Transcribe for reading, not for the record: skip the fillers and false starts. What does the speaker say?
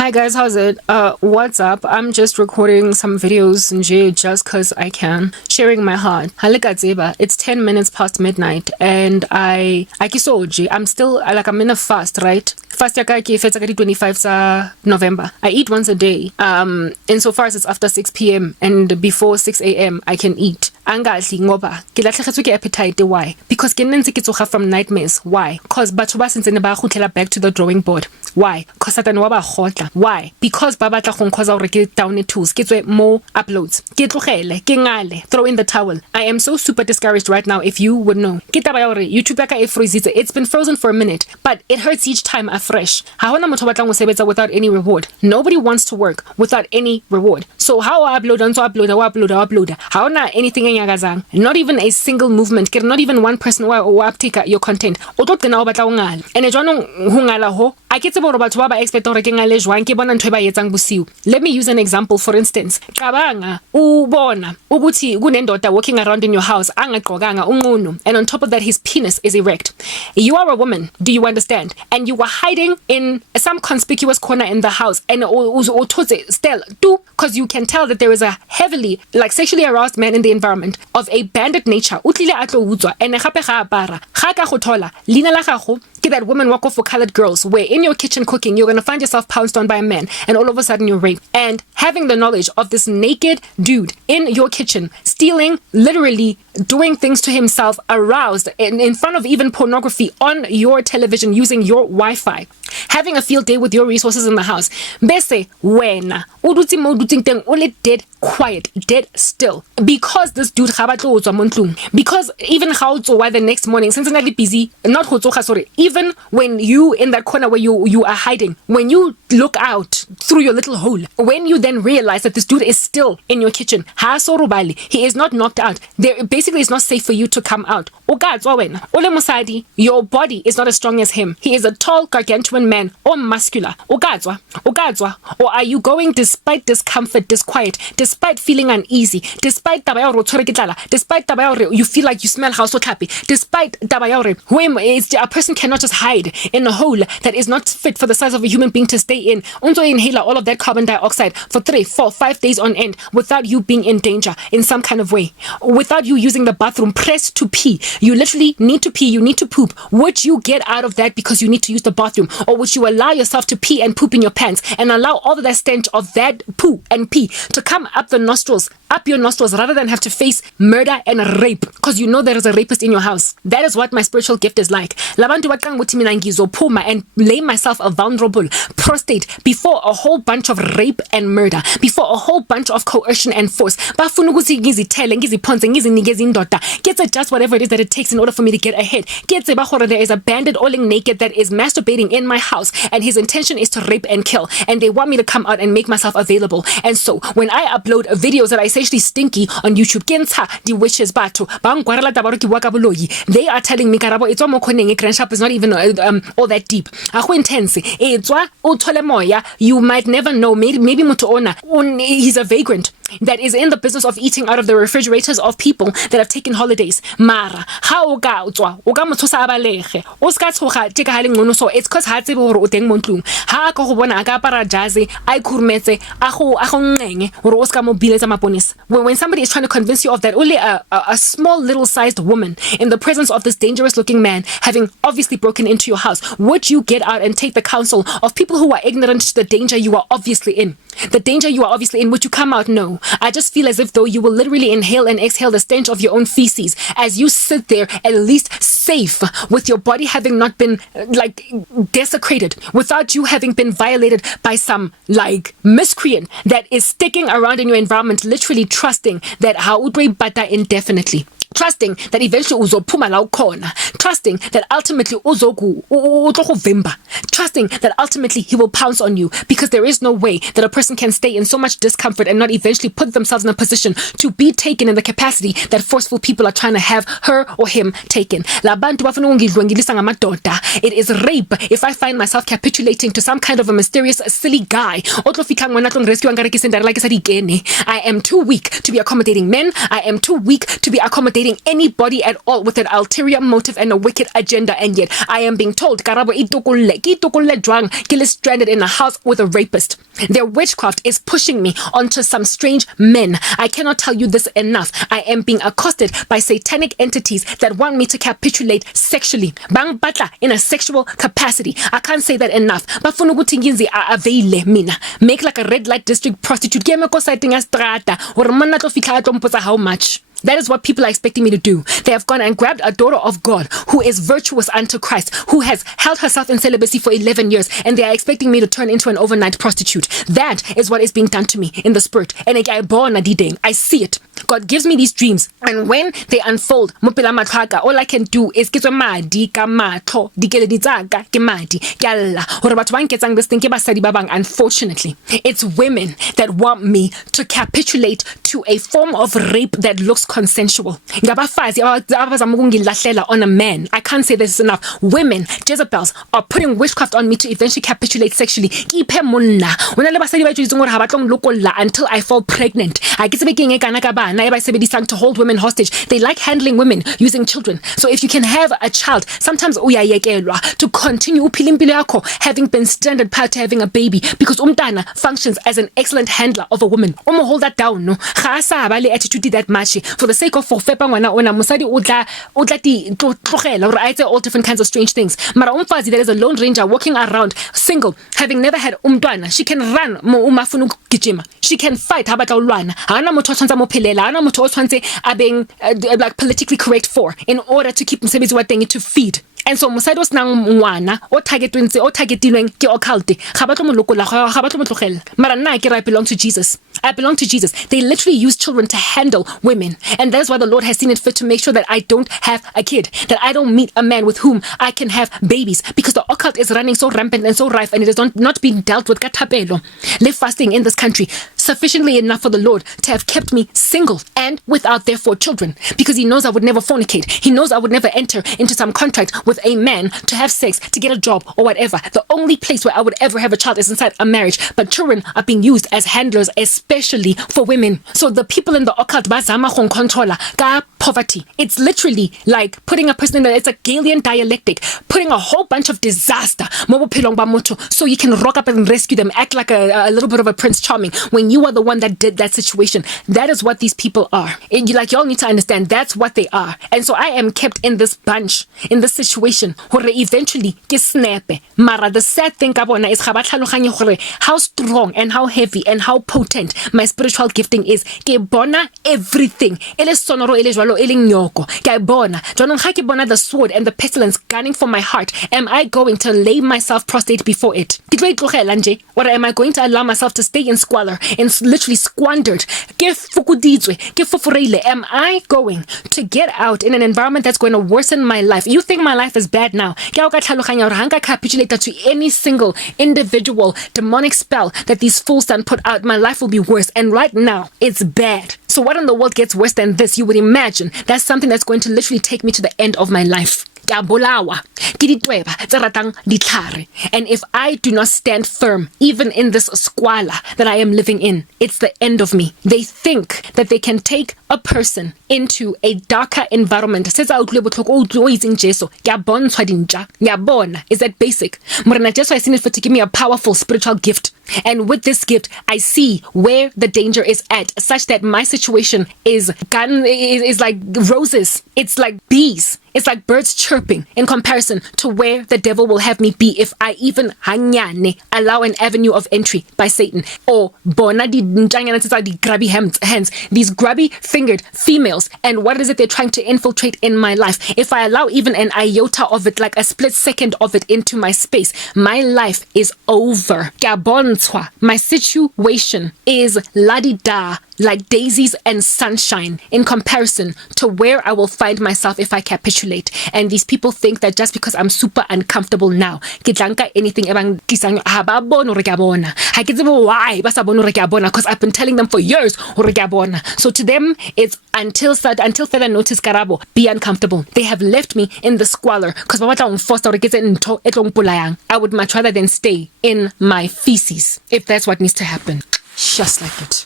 Hi guys, how's it? What's up? I'm just recording some videos just cause I can. Sharing my heart. It's 10 minutes past midnight and I'm still I'm in a fast, right? Fast it's 25 November. I eat once a day. Insofar as it's after 6 p.m. and before 6 a.m. I can eat. Appetite. Why? Because from nightmares. Why? Because back to the drawing board. Why? Because why? Because baba tla go cause ke down the tools ke tswe more uploads ke tlogele ke ngale throw in the towel. I am so super discouraged right now. If you would know, ke taba ya hore YouTube ya ka e freezitse. It's been frozen for a minute, but it hurts each time afresh. Ha hona motho batlang go sebetsa without any reward. Nobody wants to work without any reward. So how I upload onto upload ha hona anything enyakazang, not even a single movement, not even one person who uptake your content o tlo tsena o batla o ngala ene jwanong ho ngala ho a ke tsebo hore batho ba ba expect hore ke ngale jwang ke bona ntwe ba yetsang bosiu. Let me use an example. For instance, cabanga ubona ukuthi kunendoda walking around in your house angagqokanga unqunu, and on top of that his penis is erect. You are a woman, do you understand? And you were hiding in some conspicuous corner in the house and still do, because you can tell that there is a heavily sexually aroused man in the environment of a bandit nature. Utlile atlo utswa ene gape ga apara ga ka go thola lina la gago ke that woman walk off for colored girls, where in your kitchen cooking you're going to find yourself pounced on by a man and all of a sudden you're raped. And having the knowledge of this naked dude in your kitchen stealing, literally doing things to himself, aroused in front of even pornography on your television using your Wi-Fi, having a field day with your resources in the house. Bese wena uduti mo duting teng ole dead quiet, dead still, because this dude gabatlo utswa mo ntlung. Because even ga utso why the next morning since ngale busy not go tsoga, sorry, even when you in that corner where you are hiding, when you look out through your little hole, when you then realize that this dude is still in your kitchen, ha sorobali, he is not knocked out, there basically it's not safe for you to come out. Okatswa wena ole musadi, your body is not as strong as him. He is a tall gargantuan man or muscular. Okatswa, or are you going despite discomfort, disquiet, despite feeling uneasy, despite taba ya hore tshwere ke tlala, despite taba ya hore you feel like you smell how so happy, despite taba ya hore a person cannot just hide in a hole that is not fit for the size of a human being to stay in, unto inhale all of that carbon dioxide for 3, 4, 5 days on end without you being in danger in some kind of way, without you using the bathroom pressed to pee. You literally need to pee, you need to poop. Would you get out of that because you need to use the bathroom, or would you allow yourself to pee and poop in your pants and allow all of that stench of that poo and pee to come up your nostrils, rather than have to face murder and rape because you know there is a rapist in your house? That is what my spiritual gift is like. Labantu batlang ukuthi mina ngizophuma and lay myself a vulnerable prostate before a whole bunch of rape and murder, before a whole bunch of coercion and force. Bafuna ukuthi ngizithele, ngiziphonse, ngizinikeze indoda. Get just whatever it is that it takes in order for me to get ahead. Get there is a bandit all naked that is masturbating in my house, and his intention is to rape and kill, and they want me to come out and make myself available. And so when I upload videos that are essentially stinky on YouTube, the wishes batho they are telling me karabo it's mo khoneng grandship is not even all that deep. Ago intense etswa o thole moya. You might never know, maybe motho ona he's a vagrant that is in the business of eating out of the refrigerators of people that have taken holidays. Mara ha o ka utswa o ka motho sa balege o ska tshoga teka ha le ngono, so it's cause ha tsebe hore o teng mo ntlung ha ka go bona ka para jazi a ikhurumetse a go ngenge hore o ska mo biletsa maponisa. When somebody is trying to convince you of that, only a small little sized woman in the presence of this dangerous looking man having obviously broken into your house, would you get out and take the counsel of people who are ignorant to the danger you are obviously in? The danger you are obviously in, would you come out? No. I just feel as if though you will literally inhale and exhale the stench of your own feces as you sit there at least safe, with your body having not been desecrated, without you having been violated by some miscreant that is sticking around in your environment, literally trusting that haudwe bata indefinitely. Trusting that eventually uzophuma la ukhona, trusting that ultimately uzoku trusting that ultimately he will pounce on you, because there is no way that a person can stay in so much discomfort and not eventually put themselves in a position to be taken in the capacity that forceful people are trying to have her or him taken. It is rape if I find myself capitulating to some kind of a mysterious silly guy. I am too weak to be accommodating men. I am too weak to be accommodating dating anybody at all with an ulterior motive and a wicked agenda, and yet I am being told karabo stranded in a house with a rapist. Their witchcraft is pushing me onto some strange men. I cannot tell you this enough. I am being accosted by satanic entities that want me to capitulate sexually. Bang batla in a sexual capacity. I can't say that enough. Bafuna ukuthi nginzi availe mina. Make like a red light district prostitute. Ke me ko siting a strata. Or monna tlo fitla tlo mpotsa how much. That is what people are expecting me to do. They have gone and grabbed a daughter of God who is virtuous unto Christ, who has held herself in celibacy for 11 years, and they are expecting me to turn into an overnight prostitute. That is what is being done to me in the spirit. And I see it. God gives me these dreams, and when they unfold, all I can do is get madi ka matlo dikeleditsaka ke madi ke alla hore batho ba nketsang this thing ke basadi ba bang. Unfortunately, it's women that want me to capitulate to a form of rape that looks consensual. Ngabafazi abazama ukungilahlela on a man. I can't say this enough. Women, Jezebels, are putting witchcraft on me to eventually capitulate sexually. Iphe monna wena le basadi ba tshwitseng gore ha ba tlo nglokolla until I fall pregnant. I ke tsebe ke eng kana ka bana e ba sebedisang to hold women hostage. They like handling women using children. So if you can have a child, sometimes uyayekelwa to continue uphila impilo yakho having been stranded prior to having a baby, because umntana functions as an excellent handler of a woman. Hold that down, no. Ga sa ba le attitude that much for the sake of for fepa ngwana ona mosadi o tla ti tlogela or I say all different kinds of strange things. Mara umfazi that is a lone ranger walking around single, having never had umntwana, she can run mo umafuna ukugijima, she can fight ha batla ulwana, hana motho tshwantsa mo phelela, hana motho o tshwantse a being like politically correct for in order to keep msebenzi wa teng to feed. And so mosadi o snang ngwana o targetilweng ke occulte ga batlo mo lokola ga batlo mo tlogela. Mara nna ke I belong to Jesus. I belong to Jesus. They literally use children to handle women, and that's why the Lord has seen it fit to make sure that I don't have a kid, that I don't meet a man with whom I can have babies, because the occult is running so rampant and so rife, and it is not being dealt with katapelo. Live fasting in this country sufficiently enough for the Lord to have kept me single and without therefore children, because he knows I would never fornicate. He knows I would never enter into some contract with a man to have sex, to get a job or whatever. The only place where I would ever have a child is inside a marriage, but children are being used as handlers, especially for women. So the people in the occult bazama controller ka poverty. It's literally like putting a person in it's a Galilean dialectic, putting a whole bunch of disaster so you can rock up and rescue them, act like a little bit of a Prince Charming when you are the one that did that situation. That is what these people are. Y'all need to understand that's what they are. And so I am kept in this bunch, in this situation where eventually ke snape. Mara the sad thing ka bona is how strong and how heavy and how potent my spiritual gifting is. Ke bona everything. Ele sonoro ele jwalo ele nyoko. Ke bona. Jwanong ga ke bona the sword and the pestilence gunning for my heart. Am I going to lay myself prostrate before it? Or am I going to allow myself to stay in squalor and literally squandered? Am I going to get out in an environment that's going to worsen my life? You think my life is bad now? Capitulate to any single individual demonic spell that these fools done put out. My life will be worse, and right now it's bad. So what in the world gets worse than this? You would imagine that's something that's going to literally take me to the end of my life. And if I do not stand firm, even in this squalor that I am living in, it's the end of me. They think that they can take a person into a darker environment. Is that basic? I seen it for to give me a powerful spiritual gift. And with this gift, I see where the danger is at, such that my situation is like roses. It's like bees. It's like birds chirping in comparison to where the devil will have me be if I even allow an avenue of entry by Satan. Or these grubby fingered females, and what is it they're trying to infiltrate in my life? If I allow even an iota of it, like a split second of it into my space, my life is over. My situation is la-di-da, like daisies and sunshine in comparison to where I will find myself if I capitulate. And these people think that just because I'm super uncomfortable now, anything why? Because I've been telling them for years. So to them, it's until further notice, be uncomfortable. They have left me in the squalor because I would much rather than stay in my feces if that's what needs to happen. Just like it.